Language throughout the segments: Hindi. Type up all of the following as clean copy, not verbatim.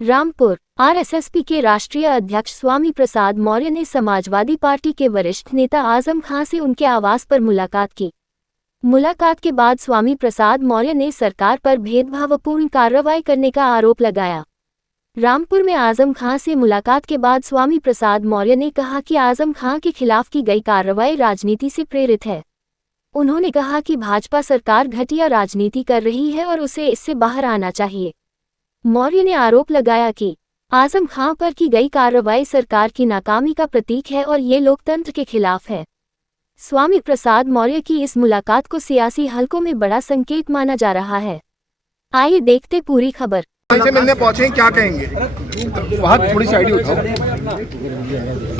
रामपुर आरएसएसपी के राष्ट्रीय अध्यक्ष स्वामी प्रसाद मौर्य ने समाजवादी पार्टी के वरिष्ठ नेता आजम खां से उनके आवास पर मुलाकात की। मुलाकात के बाद स्वामी प्रसाद मौर्य ने सरकार पर भेदभावपूर्ण कार्रवाई करने का आरोप लगाया। रामपुर में आजम खां से मुलाकात के बाद स्वामी प्रसाद मौर्य ने कहा कि आजम खां के खिलाफ की गई कार्रवाई राजनीति से प्रेरित है। उन्होंने कहा कि भाजपा सरकार घटिया राजनीति कर रही है और उसे इससे बाहर आना चाहिए। मौर्य ने आरोप लगाया कि आजम खां पर की गई कार्रवाई सरकार की नाकामी का प्रतीक है और ये लोकतंत्र के खिलाफ है। स्वामी प्रसाद मौर्य की इस मुलाकात को सियासी हलकों में बड़ा संकेत माना जा रहा है। आइए देखते पूरी खबर। से मिलने पहुंचे, क्या कहेंगे? वहाँ थोड़ी सी आईडी उठाओ।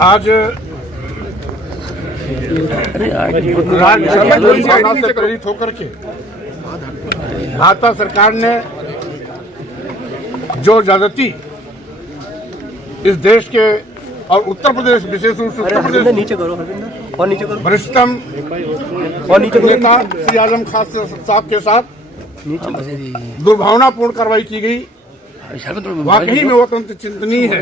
आज राज्य से प्रेरित होकर के भाजपा सरकार ने जो ज्यादती इस देश के और उत्तर प्रदेश, विशेष रूप से उत्तर प्रदेश नीचे करो और नीचे करो वरिष्ठतम और नीचे नेता श्री आजम खां साहब के साथ दुर्भावनापूर्ण कार्रवाई की गई, वाकई में वो अत्यंत चिंतनीय है।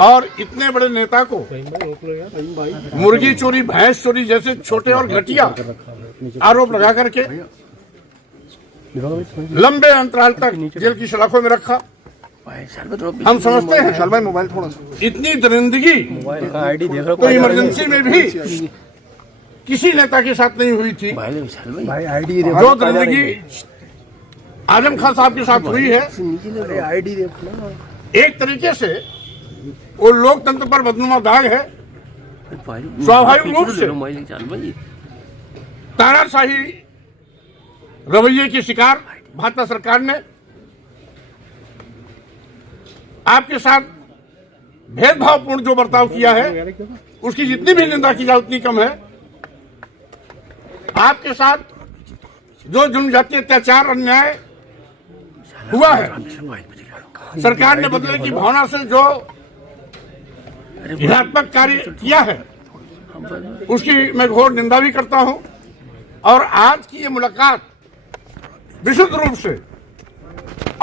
और इतने बड़े नेता को मुर्गी चोरी, भैंस चोरी जैसे छोटे और घटिया आरोप लगा करके लंबे अंतराल तक जेल की सलाखों में रखा। हम समझते हैं मोबाइल थोड़ा इतनी दरिंदगी तो इमरजेंसी में भी किसी नेता के साथ नहीं हुई थी। जो दरिंदगी आजम खां साहब के साथ हुई है, एक तरीके से वो लोकतंत्र पर बदनुमा दाग है। स्वाभाविक रूप से तानाशाही रवैये की शिकार भाजपा सरकार ने आपके साथ भेदभावपूर्ण जो बर्ताव किया है, उसकी जितनी भी निंदा की जाए उतनी कम है। आपके साथ जो जनजातीय अत्याचार, अन्याय हुआ है, सरकार ने बदले की भावना से जो हिंसात्मक कार्य किया है, उसकी मैं घोर निंदा भी करता हूं। और आज की ये मुलाकात विशुद्ध रूप से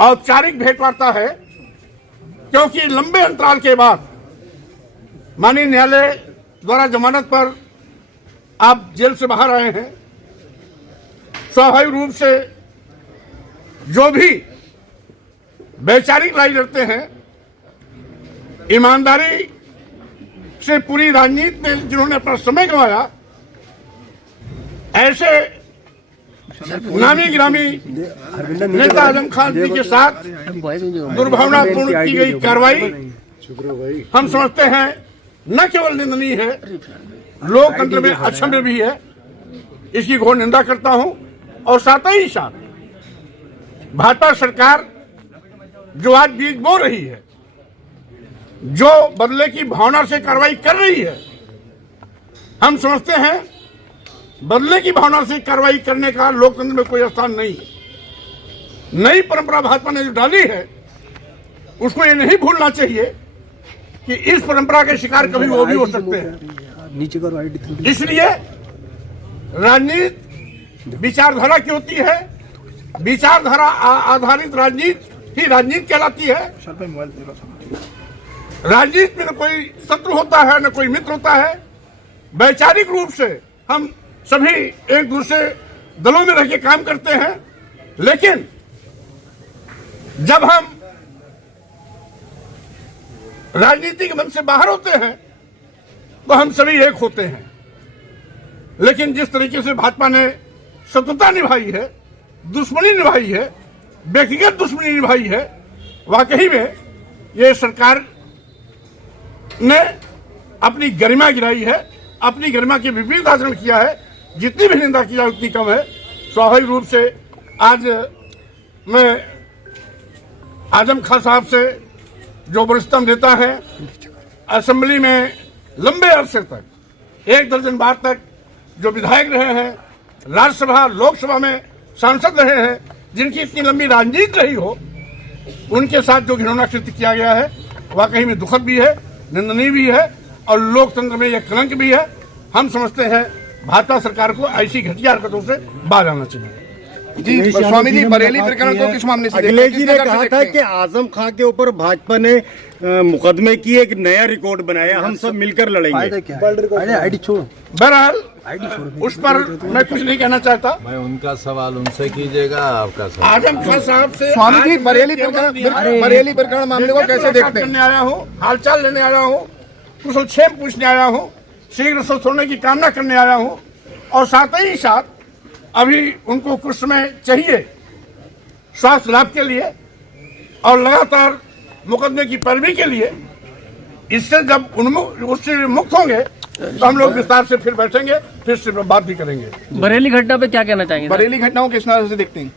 औपचारिक भेंटवार्ता है, क्योंकि लंबे अंतराल के बाद माननीय न्यायालय द्वारा जमानत पर आप जेल से बाहर आए हैं। स्वाभाविक रूप से जो भी वैचारिक लड़ाई लड़ते हैं, ईमानदारी से पूरी राजनीति में जिन्होंने अपना समय गंवाया, ऐसे नामी गिरामी नेता आजम खान जी के साथ दुर्भावनापूर्ण की गई कार्रवाई हम समझते हैं न केवल निंदनीय है, लोकतंत्र में अक्षम्य भी है। इसकी घोर निंदा करता हूं। और साथ ही साथ भाजपा सरकार जो आज बीज बो रही है, जो बदले की भावना से कार्रवाई कर रही है, हम समझते हैं बदले की भावना से कार्रवाई करने का लोकतंत्र में कोई स्थान नहीं है। नई परंपरा भाजपा ने जो डाली है, उसको ये नहीं भूलना चाहिए कि इस परंपरा के शिकार कभी वो भी हो सकते हैं। इसलिए राजनीति विचारधारा की होती है, विचारधारा आधारित राजनीति ही राजनीति कहलाती है। राजनीति में न कोई शत्रु होता है, न कोई मित्र होता है। वैचारिक रूप से हम सभी एक दूसरे दलों में रह के काम करते हैं, लेकिन जब हम राजनीति के मन से बाहर होते हैं तो हम सभी एक होते हैं। लेकिन जिस तरीके से भाजपा ने शत्रुता निभाई है, दुश्मनी निभाई है, व्यक्तिगत दुश्मनी निभाई है, वाकई में ये सरकार ने अपनी गरिमा गिराई है, अपनी गरिमा के विपरीत आचरण किया है। जितनी भी निंदा की जाए उतनी कम है। स्वाभाविक रूप से आज मैं आजम खां साहब से, जो वरिष्ठतम नेता है, असेंबली में लंबे अरसे तक 1 दर्जन बार तक जो विधायक रहे हैं, राज्यसभा लोकसभा में सांसद रहे हैं, जिनकी इतनी लंबी राजनीति रही हो, उनके साथ जो घिनौना कृत्य किया गया है, वाकई में दुखद भी है, निंदनीय भी है और लोकतंत्र में यह कलंक भी है। हम समझते हैं भाजपा सरकार को ऐसी घटिया हरकतों से बाहर आना चाहिए। जी स्वामी जी, बरेली प्रकरण को किस मामले से अखिलेश जी ने देखते हैं? कहा था कि आजम खां के ऊपर भाजपा ने मुकदमे की एक नया रिकॉर्ड बनाया, हम सब मिलकर लड़ेंगे। बहरहाल उस पर मैं कुछ नहीं कहना चाहता। मैं उनका सवाल उनसे कीजिएगा, आपका सवाल आजम खान साहब से स्वामी जी, आज बरेली मैं बरेली प्रकरण मामले को कैसे देखते हैं? करने आया हूँ, हालचाल लेने आया हूँ, कुशलक्षेम पूछने आया हूँ, शीघ्र स्वस्थ होने की कामना करने आया हूँ, और साथ ही साथ अभी उनको कुछ समय चाहिए स्वास्थ्य लाभ के लिए और लगातार मुकदमे की पैरवी के लिए। इससे जब उससे मुक्त होंगे तो हम लोग विस्तार से फिर बैठेंगे, फिर से बात भी करेंगे। बरेली घटना पे क्या कहना चाहेंगे? बरेली घटनाओं किस नजर से देखते हैं?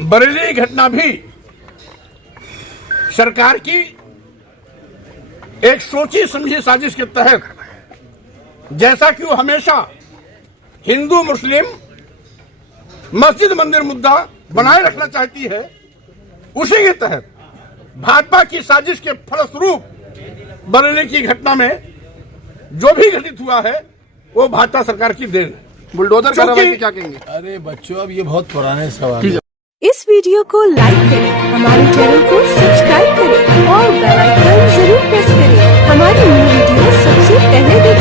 बरेली घटना भी सरकार की एक सोची समझी साजिश के तहत, जैसा कि वो हमेशा हिंदू मुस्लिम मस्जिद मंदिर मुद्दा बनाए रखना चाहती है, उसी के तहत भाजपा की साजिश के फलस्वरूप बरेली की घटना में जो भी घटित हुआ है वो भाजपा सरकार की देन है। बुलडोजर कार्रवाई क्या कहेंगे? अरे बच्चों, अब ये बहुत पुराने सवाल है। इस वीडियो को लाइक करें, हमारे चैनल को सब्सक्राइब करें और बेल आइकन जरूर प्रेस करें। हमारी न्यू वीडियो सबसे पहले देखें।